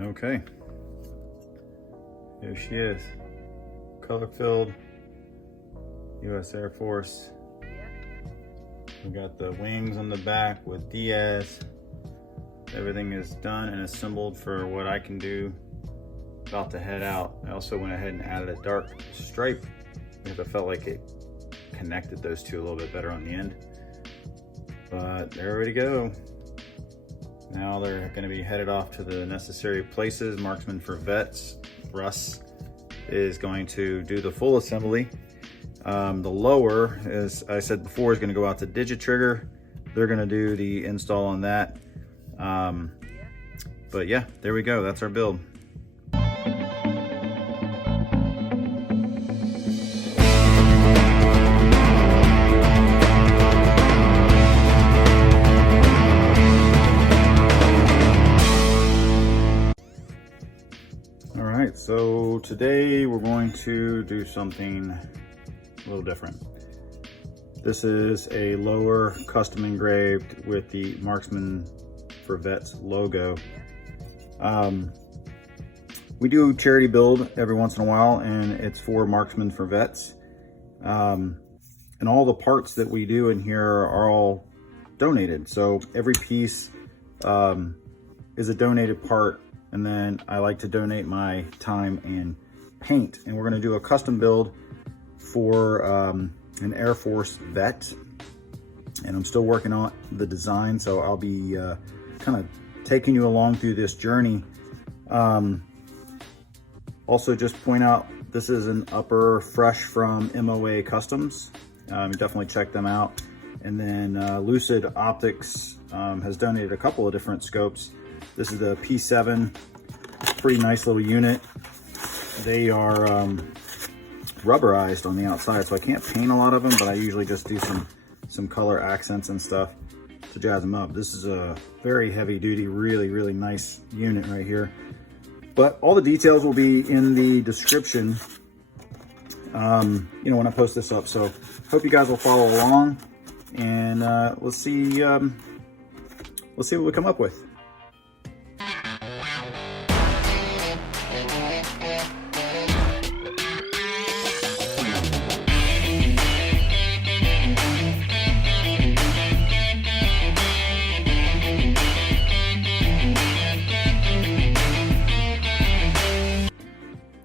Okay, here she is, color-filled U.S. Air Force. We got the wings on the back with Diaz. Everything is done and assembled for what I can do. About to head out. I also went ahead and added a dark stripe because I felt like it connected those two a little bit better on the end. But they're ready to go. Now they're going to be headed off to the necessary places. Marksmen For Vets, Russ, is going to do the full assembly. The lower, as I said before, is going to go out to Duracoat. They're going to do the install on that. But yeah, there we go. That's our build. All right, so today we're going to do something a little different. This is a lower custom engraved with the Marksmen For Vets logo. We do charity build every once in a while, and it's for Marksmen For Vets. And all the parts that we do in here are all donated. So every piece is a donated part, and then I like to donate my time and paint. And we're gonna do a custom build for an Air Force vet, and I'm still working on the design, so I'll be kind of taking you along through this journey. Also, just point out, this is an upper fresh from MOA Customs. Definitely check them out. And then Lucid Optics has donated a couple of different scopes. This is the P7, pretty nice little unit. They are rubberized on the outside, so I can't paint a lot of them, but I usually just do some color accents and stuff to jazz them up. This is a very heavy duty, really nice unit right here. But all the details will be in the description, you know, when I post this up. So hope you guys will follow along, and let's see what we come up with.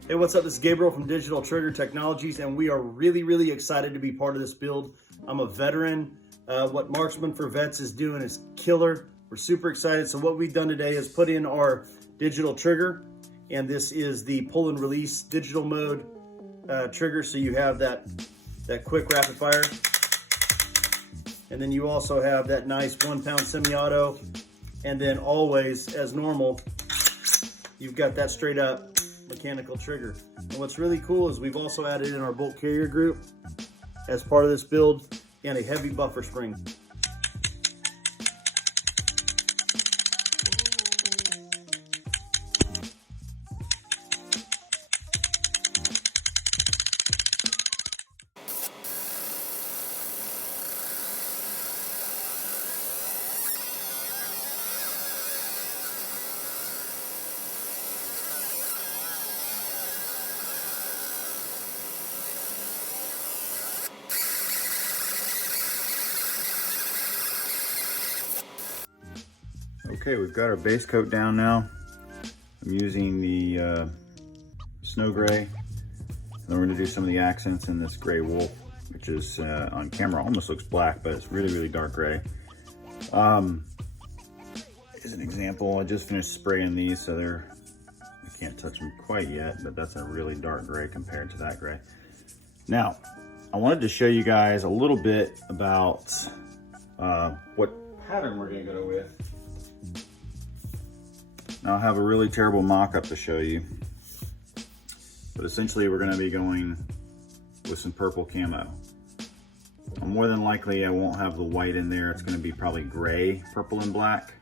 Hey, what's up? This is Gabriel from Digital Trigger Technologies, and we are really excited to be part of this build. I'm a veteran. What Marksmen For Vets is doing is killer. We're super excited. So what we've done today is put in our digital trigger, and this is the pull and release digital mode trigger. So you have that quick rapid fire, and then you also have that nice 1 pound semi-auto, and then always, as normal, you've got that straight up mechanical trigger. And what's really cool is we've also added in our bolt carrier group as part of this build, and a heavy buffer spring. Okay, we've got our base coat down now. I'm using the snow gray. Then we're gonna do some of the accents in this gray wool, which is on camera almost looks black, but it's really dark gray. As an example, I just finished spraying these, so I can't touch them quite yet, but that's a really dark gray compared to that gray. Now, I wanted to show you guys a little bit about what pattern we're gonna go with. Now I have a really terrible mock-up to show you, but essentially we're going to be going with some purple camo. More than likely I won't have the white in there. It's going to be probably gray, purple, and black.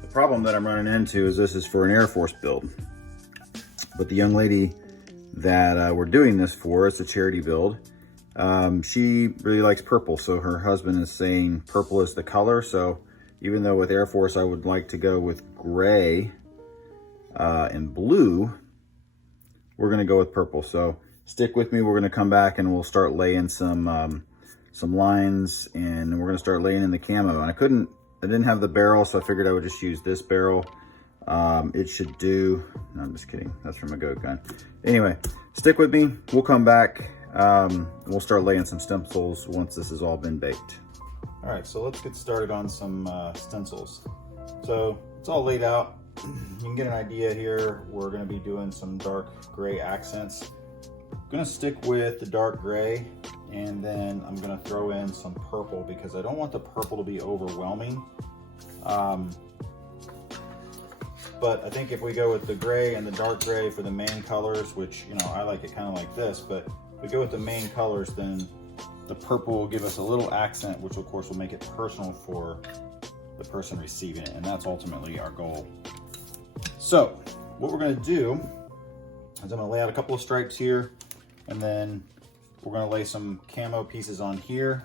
The problem that I'm running into is this is for an Air Force build, but the young lady that we're doing this for, it's a charity build. She really likes purple, so her husband is saying purple is the color, so even though with Air Force I would like to go with gray and blue, we're gonna go with purple. So stick with me, we're gonna come back and we'll start laying some lines, and we're gonna start laying in the camo. And I didn't have the barrel, so I figured I would just use this barrel. It should do, no, I'm just kidding, that's from a goat gun. Anyway, stick with me, we'll come back. We'll start laying some stencils once this has all been baked. All right, so let's get started on some stencils. So it's all laid out. You can get an idea here. We're gonna be doing some dark gray accents. I'm gonna stick with the dark gray, and then I'm gonna throw in some purple because I don't want the purple to be overwhelming. But I think if we go with the gray and the dark gray for the main colors, which, you know, I like it kind of like this, but if we go with the main colors, then the purple will give us a little accent, which of course will make it personal for the person receiving it, and that's ultimately our goal. So what we're gonna do is I'm gonna lay out a couple of stripes here, and then we're gonna lay some camo pieces on here,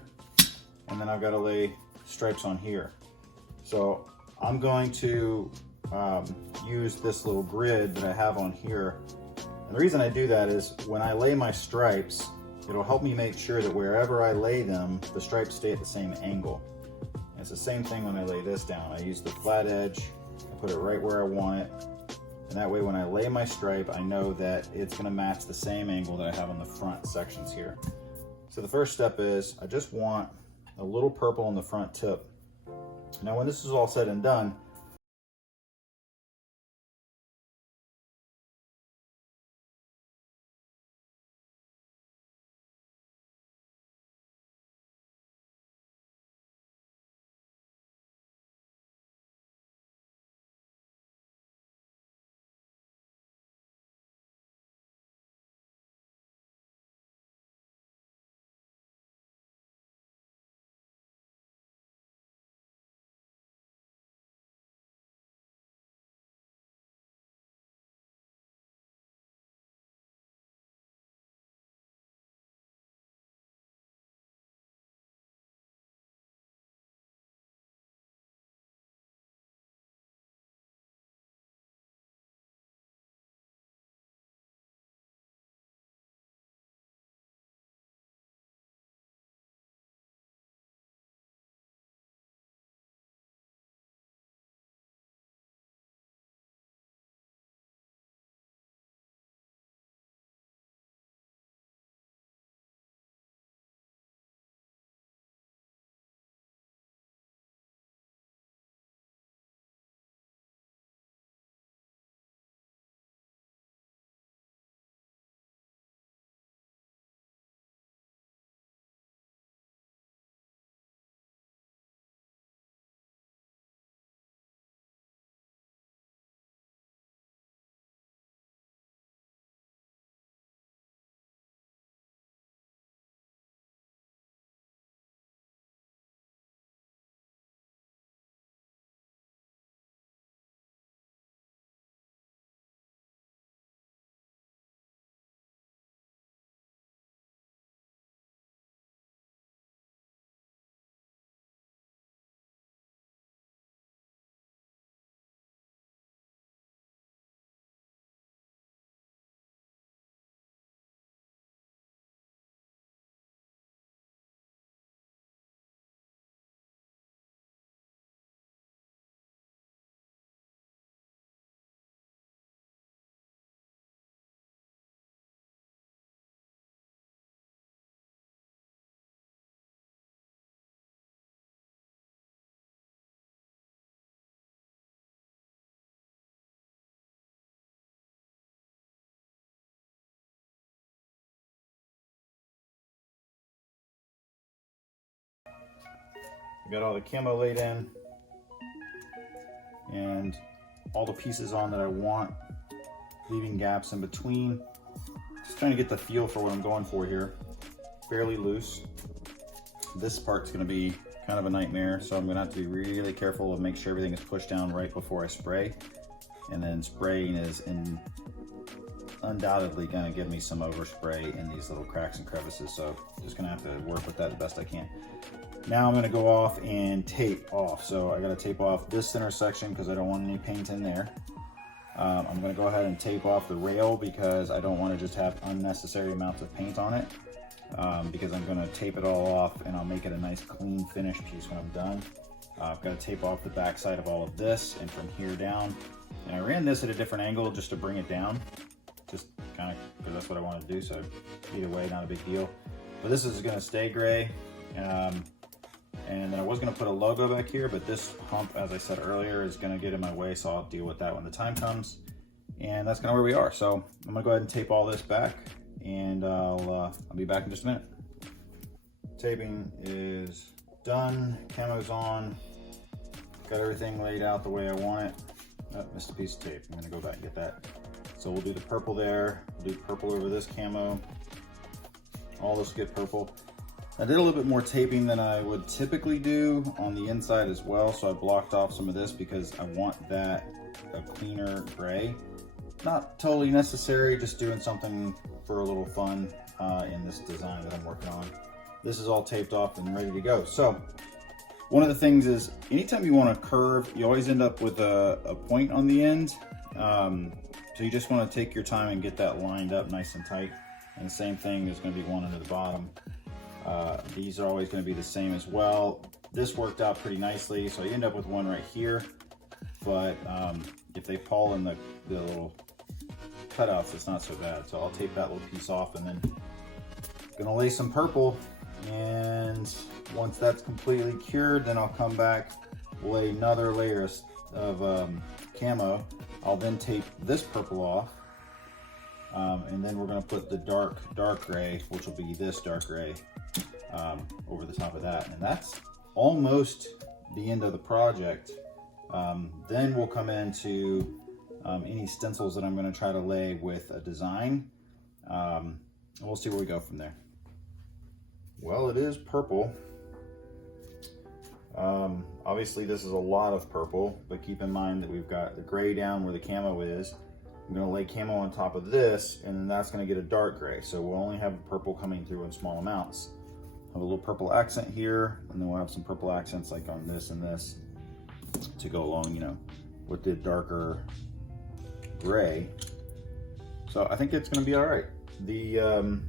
and then I've gotta lay stripes on here. So I'm going to use this little grid that I have on here. And the reason I do that is when I lay my stripes, it'll help me make sure that wherever I lay them, the stripes stay at the same angle. And it's the same thing when I lay this down. I use the flat edge, I put it right where I want it, and that way when I lay my stripe, I know that it's gonna match the same angle that I have on the front sections here. So the first step is I just want a little purple on the front tip. Now when this is all said and done, I got all the camo laid in and all the pieces on that I want, leaving gaps in between. Just trying to get the feel for what I'm going for here. Fairly loose. This part's gonna be kind of a nightmare, so I'm gonna have to be really careful to make sure everything is pushed down right before I spray. And then spraying is undoubtedly gonna give me some overspray in these little cracks and crevices, so just gonna have to work with that the best I can. Now I'm gonna go off and tape off. So I gotta tape off this center section because I don't want any paint in there. I'm gonna go ahead and tape off the rail because I don't want to just have unnecessary amounts of paint on it. Because I'm gonna tape it all off and I'll make it a nice clean finished piece when I'm done. I've got to tape off the back side of all of this and from here down. And I ran this at a different angle just to bring it down. Just kind of, because that's what I want to do. So either way, not a big deal. But this is gonna stay gray. And then I was gonna put a logo back here, but this hump, as I said earlier, is gonna get in my way. So I'll deal with that when the time comes. And that's kind of where we are. So I'm gonna go ahead and tape all this back and I'll be back in just a minute. Taping is done, camo's on, got everything laid out the way I want it. Oh, missed a piece of tape. I'm gonna go back and get that. So we'll do the purple there, we'll do purple over this camo. All this get purple. I did a little bit more taping than I would typically do on the inside as well. So I blocked off some of this because I want that a cleaner gray. Not totally necessary, just doing something for a little fun in this design that I'm working on. This is all taped off and ready to go. So one of the things is anytime you want to curve, you always end up with a point on the end. So you just want to take your time and get that lined up nice and tight. And the same thing is going to be one into the bottom. These are always going to be the same as well. This worked out pretty nicely, so you end up with one right here. But if they fall in the little cutouts, it's not so bad. So I'll tape that little piece off and then gonna lay some purple. And once that's completely cured, then I'll come back, lay another layer of camo. I'll then tape this purple off. And then we're gonna put the dark gray, which will be this dark gray, over the top of that. And that's almost the end of the project. Then we'll come into any stencils that I'm gonna try to lay with a design. And we'll see where we go from there. Well, it is purple. Obviously this is a lot of purple, but keep in mind that we've got the gray down where the camo is. I'm gonna lay camo on top of this, and then that's gonna get a dark gray. So we'll only have purple coming through in small amounts. Have a little purple accent here, and then we'll have some purple accents like on this and this to go along, you know, with the darker gray. So I think it's gonna be all right. The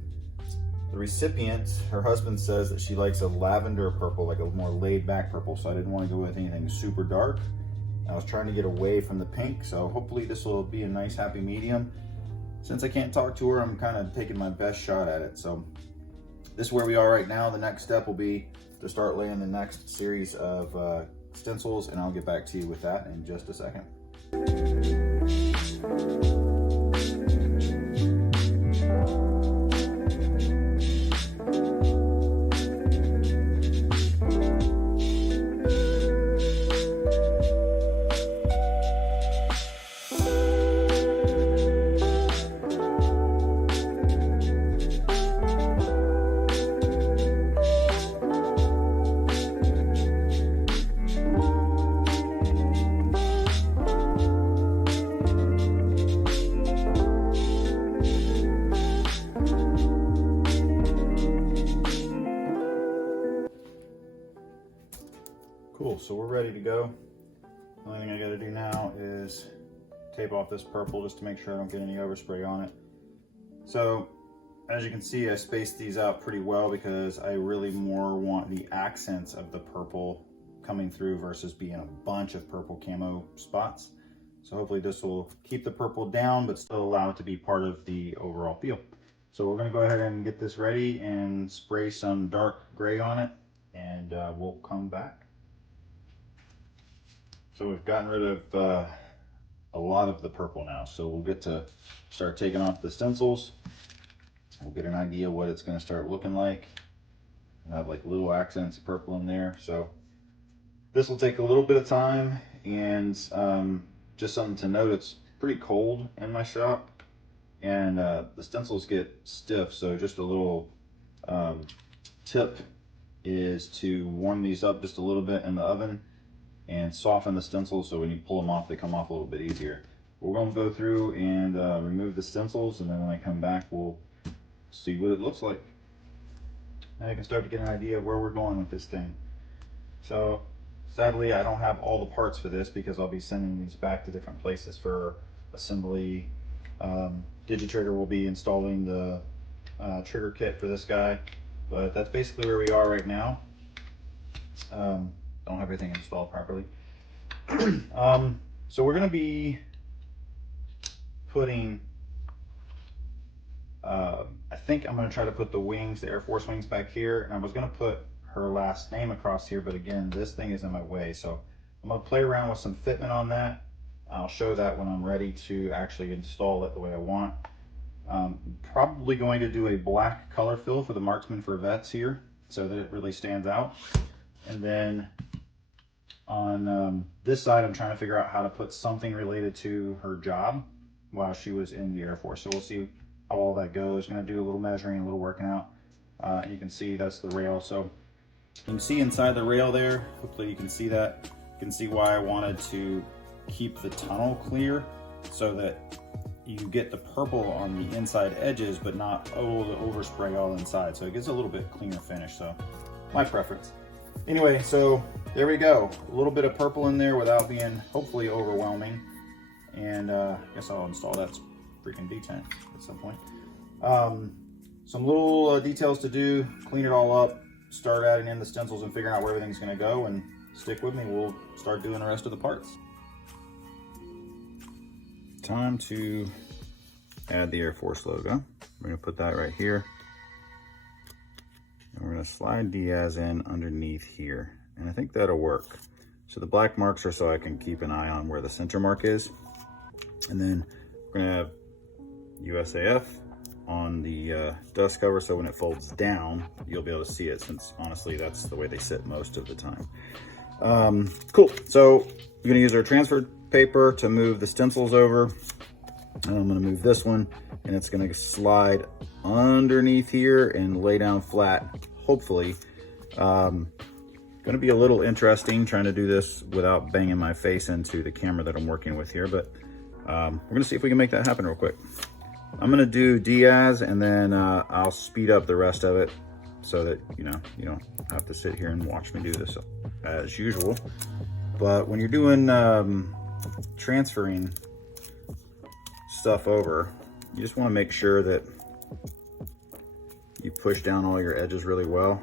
recipient, her husband says that she likes a lavender purple, like a more laid back purple. So I didn't want to go with anything super dark. I was trying to get away from the pink. So hopefully this will be a nice happy medium. Since I can't talk to her, I'm kind of taking my best shot at it. So this is where we are right now. The next step will be to start laying the next series of stencils, and I'll get back to you with that in just a second. Cool, so we're ready to go. The only thing I gotta do now is tape off this purple just to make sure I don't get any overspray on it. So, as you can see, I spaced these out pretty well because I really more want the accents of the purple coming through versus being a bunch of purple camo spots. So hopefully this will keep the purple down, but still allow it to be part of the overall feel. So we're gonna go ahead and get this ready and spray some dark gray on it, and we'll come back. So we've gotten rid of a lot of the purple now. So we'll get to start taking off the stencils. We'll get an idea what it's gonna start looking like. We'll have like little accents of purple in there. So this will take a little bit of time, and just something to note, it's pretty cold in my shop, and the stencils get stiff. So just a little tip is to warm these up just a little bit in the oven and soften the stencils, so when you pull them off, they come off a little bit easier. We're going to go through and remove the stencils, and then when I come back, we'll see what it looks like. Now you can start to get an idea of where we're going with this thing. So sadly, I don't have all the parts for this because I'll be sending these back to different places for assembly. DigiTrigger will be installing the trigger kit for this guy, but that's basically where we are right now. Don't have everything installed properly. So we're going to be putting, I think I'm going to try to put the wings, the Air Force wings back here, and I was going to put her last name across here, but again, this thing is in my way, so I'm going to play around with some fitment on that. I'll show that when I'm ready to actually install it the way I want. Probably going to do a black color fill for the Marksmen For Vets here so that it really stands out. And then on this side, I'm trying to figure out how to put something related to her job while she was in the Air Force. So we'll see how all that goes. Going to do a little measuring, a little working out. And you can see that's the rail. So you can see inside the rail there. Hopefully you can see that. You can see why I wanted to keep the tunnel clear so that you get the purple on the inside edges, but not the overspray all inside. So it gets a little bit cleaner finish. So my preference. Anyway, so there we go. A little bit of purple in there without being hopefully overwhelming. And I guess I'll install that freaking detent at some point. Some little details to do, clean it all up, start adding in the stencils and figuring out where everything's gonna go, and stick with me, we'll start doing the rest of the parts. Time to add the Air Force logo. We're gonna put that right here. And we're gonna slide Diaz in underneath here. And I think that'll work. So the black marks are so I can keep an eye on where the center mark is. And then we're gonna have USAF on the dust cover, so when it folds down, you'll be able to see it, since honestly, that's the way they sit most of the time. Cool, so we're gonna use our transfer paper to move the stencils over. And I'm gonna move this one, and it's gonna slide underneath here and lay down flat, hopefully. Gonna be a little interesting trying to do this without banging my face into the camera that I'm working with here, but we're gonna see if we can make that happen real quick. I'm gonna do Diaz, and then I'll speed up the rest of it so that you don't have to sit here and watch me do this as usual. But when you're doing transferring stuff over, you just want to make sure that you push down all your edges really well.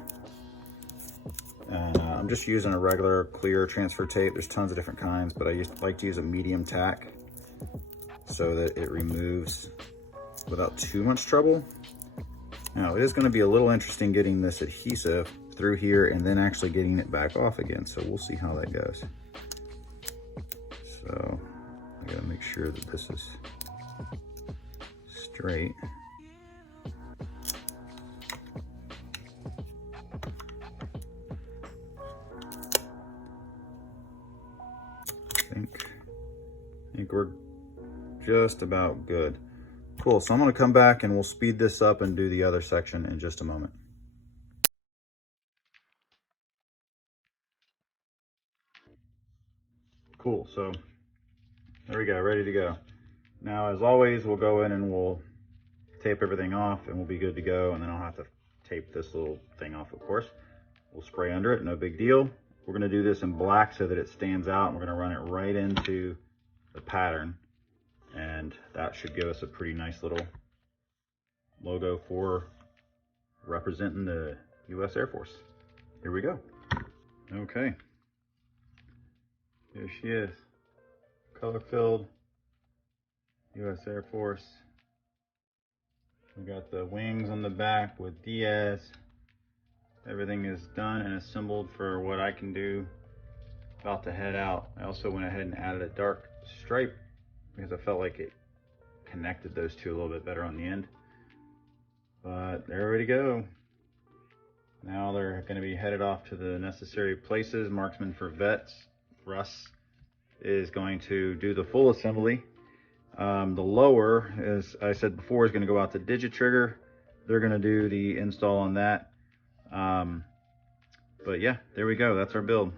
And I'm just using a regular clear transfer tape. There's tons of different kinds, but I like to use a medium tack so that it removes without too much trouble. Now it is going to be a little interesting getting this adhesive through here and then actually getting it back off again, so we'll see how that goes. So I gotta make sure that this is straight. I think we're just about good. Cool, so I'm gonna come back and we'll speed this up and do the other section in just a moment. Cool, so there we go, ready to go. Now, as always, we'll go in and we'll tape everything off and we'll be good to go, and then I'll have to tape this little thing off, of course. We'll spray under it, no big deal. We're gonna do this in black so that it stands out, and we're gonna run it right into the pattern, and that should give us a pretty nice little logo for representing the U.S. Air Force. Here we go. Okay. Here she is. Color-filled U.S. Air Force. We got the wings on the back with Diaz. Everything is done and assembled for what I can do. About to head out. I also went ahead and added a dark stripe because I felt like it connected those two a little bit better on the end. But they're ready to go. Now they're going to be headed off to the necessary places. Marksmen For Vets, Russ, is going to do the full assembly. The lower, as I said before, is going to go out to DigiTrigger. They're going to do the install on that. But yeah, there we go. That's our build.